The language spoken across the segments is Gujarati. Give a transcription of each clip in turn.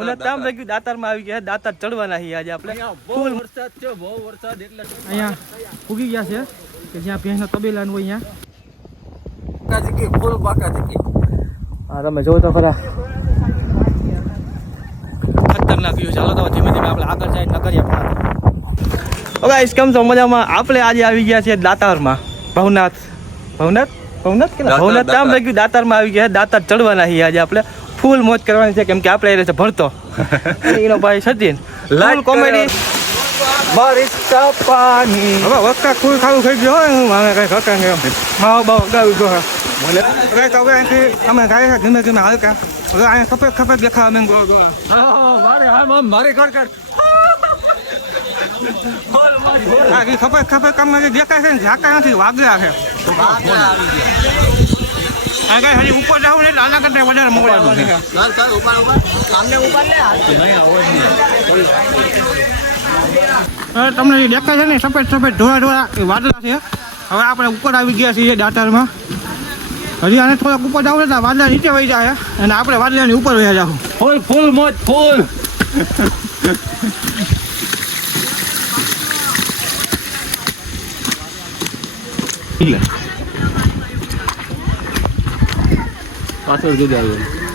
મને તામ લાગ્યું દાતારમાં આવી ગયા દાતાર ચડવાના છીએ આજે આપણે. બહુ વરસાદ છે બહુ વરસાદ એટલે અહીંયા ઉગી ગયા છે. કે જ્યાં ભેંસનો તબેલાનું હોય અહીંયા બાકાજી ફૂલ બાકાજી હા તમે જોવો તો ખરા. ખતરનાક વ્યૂ ચાલો તો ધીમે ધીમે આપણે આગળ જઈને નગરિયા પણ હવે ગાઈસ કેમ છો? મજામાં? આપણે આજે આવી ગયા છીએ દાતારમાં. ભવનાથ. ભવનાથ? ભવનાથ? કે દાતાર, ભવનાથ કામ દાતાર. લાગ્યું દાતારમાં આવી ગયા દાતાર ચડવાના છીએ આજે આપણે. ફૂલ મોજ કરવાની છે કેમ કે આપણે રહે છે ભણતો. એનો ભાઈ સચિન. લાઈવ કોમેડી બરિસ્તા પાણી હવે વક્કા ફૂલ ખાવું થઈ ગયો હું અમે કઈ ખકા માવો બાવો ગાવી ગયો હવે. તો હવે અહીંથી અમે ગાય છે ધીમે ધીમે હાલકા. હવે અહીંયા સફેદ સફેદ દેખાવા અમે ગો ગો હા મારે હા મારે કર કર આ ખપત કામ નથી દેખાય છે ને ઝાકા નથી વાગ્યા છે. આ કાંઈ હજી ઉપર જાવ ને એટલે આના કરતા વધારે મોકલાતું છે. હવે તમને દેખાય છે ને સફેદ સફેદ ધોળા ધોળા એ વાદળા છે. હવે આપણે ઉપર આવી ગયા છીએ દાતારમાં. હજી આને થોડાક ઉપર જાવ ને વાદળા નીચે વહી જાય અને આપણે વાદળાની ઉપર વહી જાવ ફૂલ ફૂલ મોજ ફૂલ. પાછળ જઈ આવ્યો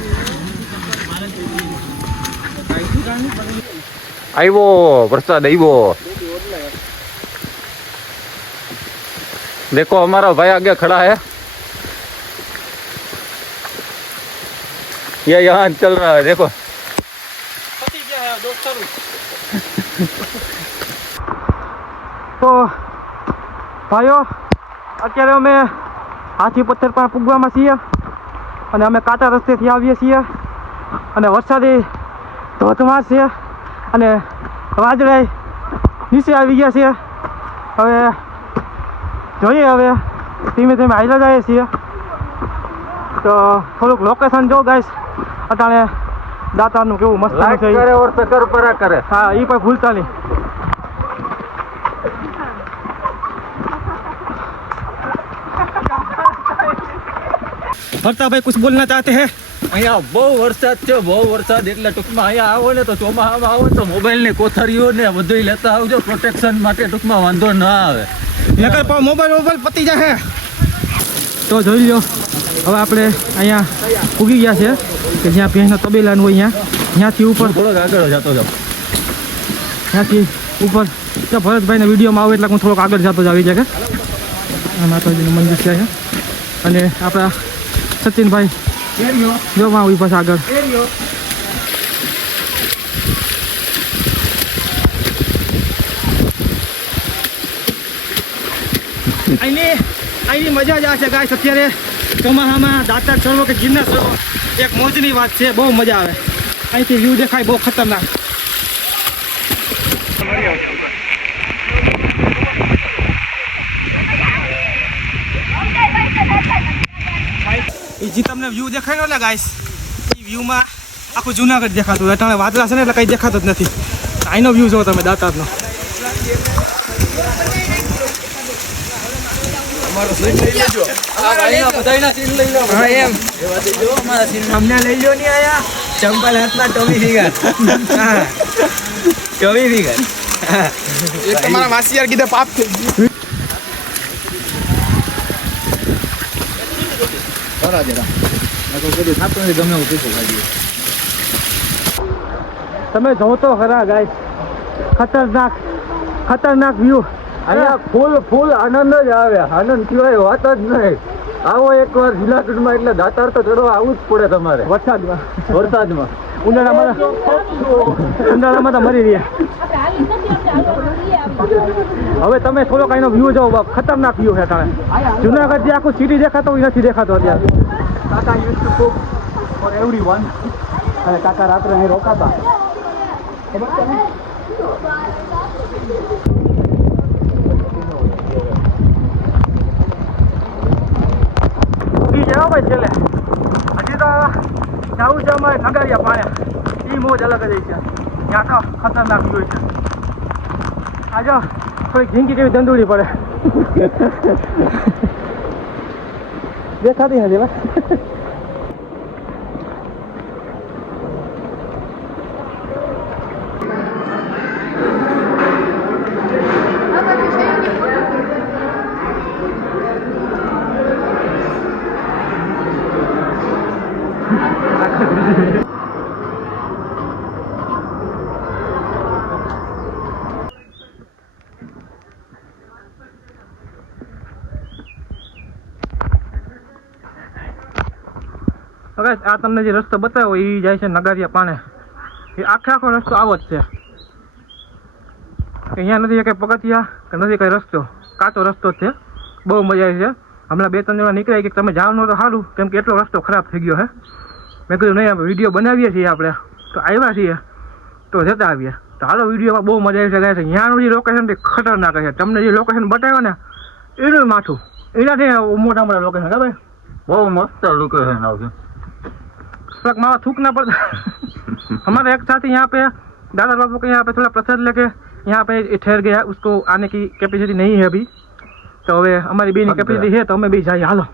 આવ્યો વરસાદ આવ્યો देखो हमारा भाई आगे खड़ा है ये यहाँ चल रहा है देखो તો ભાઈઓ અત્યારે અમે હાથી પથ્થર પર પૂગવામાં છીએ અને અમે કાચા રસ્તેથી આવીએ છીએ. અને વરસાદી ધોધમાર છે. અને વાદળાઈ નીચે આવી ગયા છે હવે જોઈએ હવે. ધીમે ધીમે હાઈલા જઈએ છીએ. તો થોડુંક લોકેશન જો ગાઈશ અટાણે દાતાનું કેવું મસ્ત કરે ઓર કરે હા એ પણ ભૂલતા નહીં. ભરતાભાઈ કુછ બોલના ચાહતે હે? અહીંયા બહુ વરસાદ છે બહુ વરસાદ એટલે ટૂંકમાં અહીંયા આવો ને તો ચોમાસામાં આવો તો મોબાઈલ ને કોથરીઓ ને બધું લેતા આવજો પ્રોટેક્શન માટે ટૂંકમાં વાંધો ના આવે. નકર પણ મોબાઈલ મોબાઈલ પતી જશે તો જોઈ લો હવે આપણે અહીંયા ઉગી ગયા છે કે જ્યાં ભેંસના તબેલાનું હોય અહીંયા ત્યાંથી ઉપર થોડોક આગળ જતો જાઓ. ત્યાંથી ઉપર ત્યાં ભરતભાઈને વિડીયોમાં આવે એટલે હું થોડોક આગળ જતો જ આવી જાય કે માતાજીનું મંદિર છે અને આપણા સચિનભાઈ જો માં ઊભા છે આગળ અહીંની અહીંની મજા જ આ છે ગાય અત્યારે ચોમાસામાં દાંતર ચડવો કે ગિરનાર ચડવો એક મોજની વાત છે બહુ મજા આવે અહીંથી વ્યૂ દેખાય બહુ ખતરનાક જે તમને વ્યૂ દેખાય ને ગાઈસ એ વ્યૂમાં આખું જુનાગઢ દેખાતું. અટાણે વાદળા છે ને એટલે કંઈ દેખાતું જ નથી. અહીંનો વ્યૂ જો તમે દાતારનો. અમને લઈ લો નહીં આયા. ચંપલ હાથમાં ટોમી ફિગર. Tommy figure. તમારા માસી યાર કીધે પાપ થઈ ગયું. તમે જો તો ખરા ગાય ખતરનાક ખતરનાક વ્યૂ અહીંયા ફૂલ ફૂલ આનંદ જ આવે. આનંદ સિવાય વાત જ નહીં. આવો એકવાર જુનાગઢમાં એટલે દાતાર તો ચડવા આવવું જ પડે તમારે. વરસાદમાં. વરસાદમાં. ઉનાળામાં ઉનાળામાં તો મરી રહ્યા. હવે તમે થોડોક એનો વ્યૂ જો ખતરનાક વ્યૂ છે તમે જુનાગઢ જે આખું સિટી દેખાતો હોય નથી દેખાતો અત્યારે. Tata used to cook for everyone અને કાકા રાત્રે અહીં રોકાતા. ખબર છે ને? ઉગી જાય હો છેલ્લે. હજી તો જવું છે અમારે ખગારિયા પાણી એ મોજ અલગ જ છે. ત્યાં તો ખતરનાક જોઈ છે. આજો થોડી જિંદગી કેવી ધંધુડી પડે. દેખાતી નથી ભાઈ guys, આ તમને જે રસ્તો બતાવ્યો એ જાય છે નગારિયા પાણે. એ આખે આખો રસ્તો આવો જ છે. અહીંયા નથી કંઈ પગથિયા કે નથી કંઈ રસ્તો. કાચો રસ્તો છે. બહુ મજા આવી છે. હમણાં બે ત્રણ જણા નીકળ્યા કે તમે જાઓ ન તો સારું કેમ કે એટલો રસ્તો ખરાબ થઈ ગયો હે. મેં કીધું નહીં વીડિયો બનાવીએ છીએ આપણે. તો આવ્યા છીએ. તો જતા આવીએ. તો હાલો વિડીયોમાં બહુ મજા આવી છે guys. અહીંયાનું જે લોકેશન તે ખતરનાક છે. તમને જે લોકેશન બતાવ્યો ને એનું માથું. એનાથી મોટા મોટા લોકેશન ખબર? બહુ મસ્ત લોકેશન આવશે. थोड़ा मावा थूकना पड़ता हमारे एक साथी यहाँ पे दादा बाबू के यहाँ पे थोड़ा प्रसाद लेके यहाँ पे ठहर गया उसको आने की कैपेसिटी नहीं है अभी। तो हमारी बीन कैपेसिटी है तो हमें भी जाइए हालो।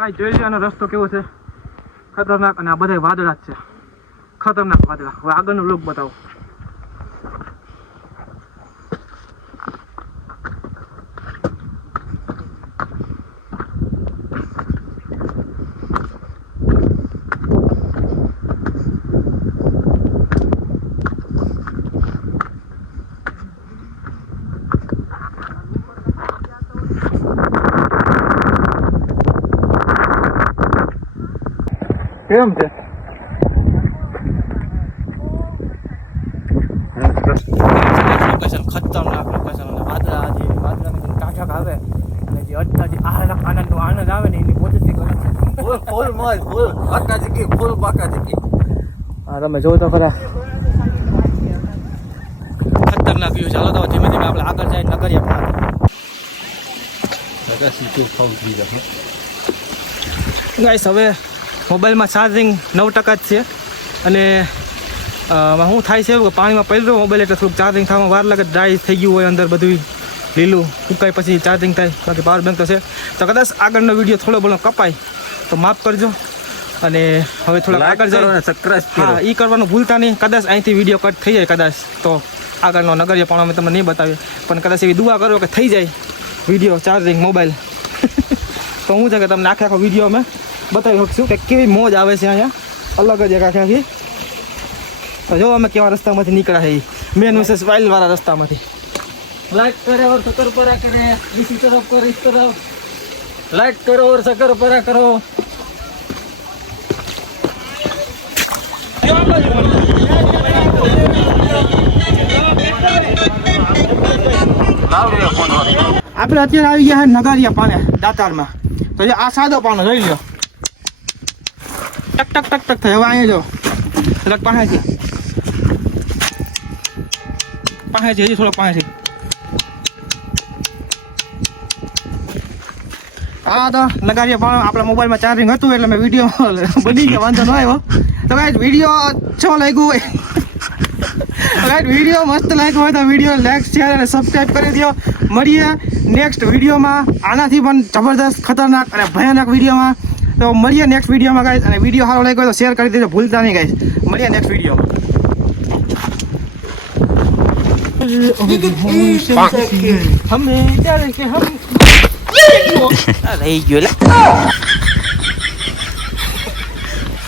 હા જોઈ રસ્તો કેવો છે. ખતરનાક અને આ બધા વાદળા જ છે. ખતરનાક વાદળા. હવે આગળનો લુક બતાવો. કેમ છે લોકેશન ખતરનાક લોકેશન અને વાદળા જે વાદળાની કાંઠાક આવે અને જે અડધા જે આનંદ આનંદનો આનંદ આવે ને એની પોઝિટિવ ફૂલ ફૂલ મોજ ફૂલ બાકા ચીકી ફૂલ બાકા ચીકી હા તમે જો તો ખરા ખતરનાક વ્યૂ ચાલો તો ધીમે ધીમે આપણે આગળ જાય નગરિયા પણ ગાઈસ હવે મોબાઈલમાં ચાર્જિંગ નવ ટકા જ છે. અને હું શું થાય છે એવું કે પાણીમાં પડ્યો મોબાઈલ એટલે થોડુંક ચાર્જિંગ થવામાં વાર લાગે ડ્રાય થઈ ગયું હોય અંદર બધું લીલું સુકાય પછી ચાર્જિંગ થાય બાકી પાવર બેંક તો છે. તો કદાચ આગળનો વીડિયો થોડો ઘણો કપાય તો માફ કરજો. અને હવે થોડા આગળ જાય હા એ કરવાનું ભૂલતા નહીં. કદાચ અહીંથી વીડિયો કટ થઈ જાય કદાચ તો આગળનો નગરીય પણ અમે તમને નહીં બતાવીએ. પણ કદાચ એવી દુઆ કરો કે થઈ જાય વીડિયો ચાર્જિંગ મોબાઈલ તો હું છે કે તમને આખે આખો વીડિયો અમે બતાવી શકશું કે કેવી મોજ આવે છે અહીંયા. અલગ જ એક આખી આખી. તો જો અમે કેવા રસ્તામાંથી નીકળ્યા એ મેન વિશેષ વાઇલવાળા રસ્તામાંથી. લાઈટ કરે ઓર સકર પરા કરે. બીજી તરફ કર ઇસ તરફ. લાઈટ કરો ઓર સકર પરા કરો આપણે અત્યારે આવી ગયા નગરિયા પાને દાતારમાં. તો આ સાદો પાનો જોઈ લો ટક ટક ટક ટક થાય. હવે અહીંયા જો. થોડાક પાસે છે પાસે છે હજી થોડો પાસે છે હા, તો નગારિયા પણ આપણા મોબાઈલમાં ચાર્જિંગ હતું એટલે મેં વીડિયો બની ગયો, વાંધો ન આવ્યો. તો કાંઈ વીડિયો છો લાગ્યું હોય. રાઈટ વીડિયો મસ્ત લાગ્યો હોય તો વીડિયો લાઈક શેર અને સબસ્ક્રાઇબ કરી દો મળીએ નેક્સ્ટ વિડીયોમાં આનાથી પણ જબરદસ્ત ખતરનાક અને ભયાનક વિડીયોમાં તો મળીએ નેક્સ્ટ વિડીયોમાં ગાઈશ અને વીડિયો સારો લાગ્યો તો શેર કરી દેજો. ભૂલતા નહીં ગાઈશ મળીએ નેક્સ્ટ વિડીયોમાં રહી ગયો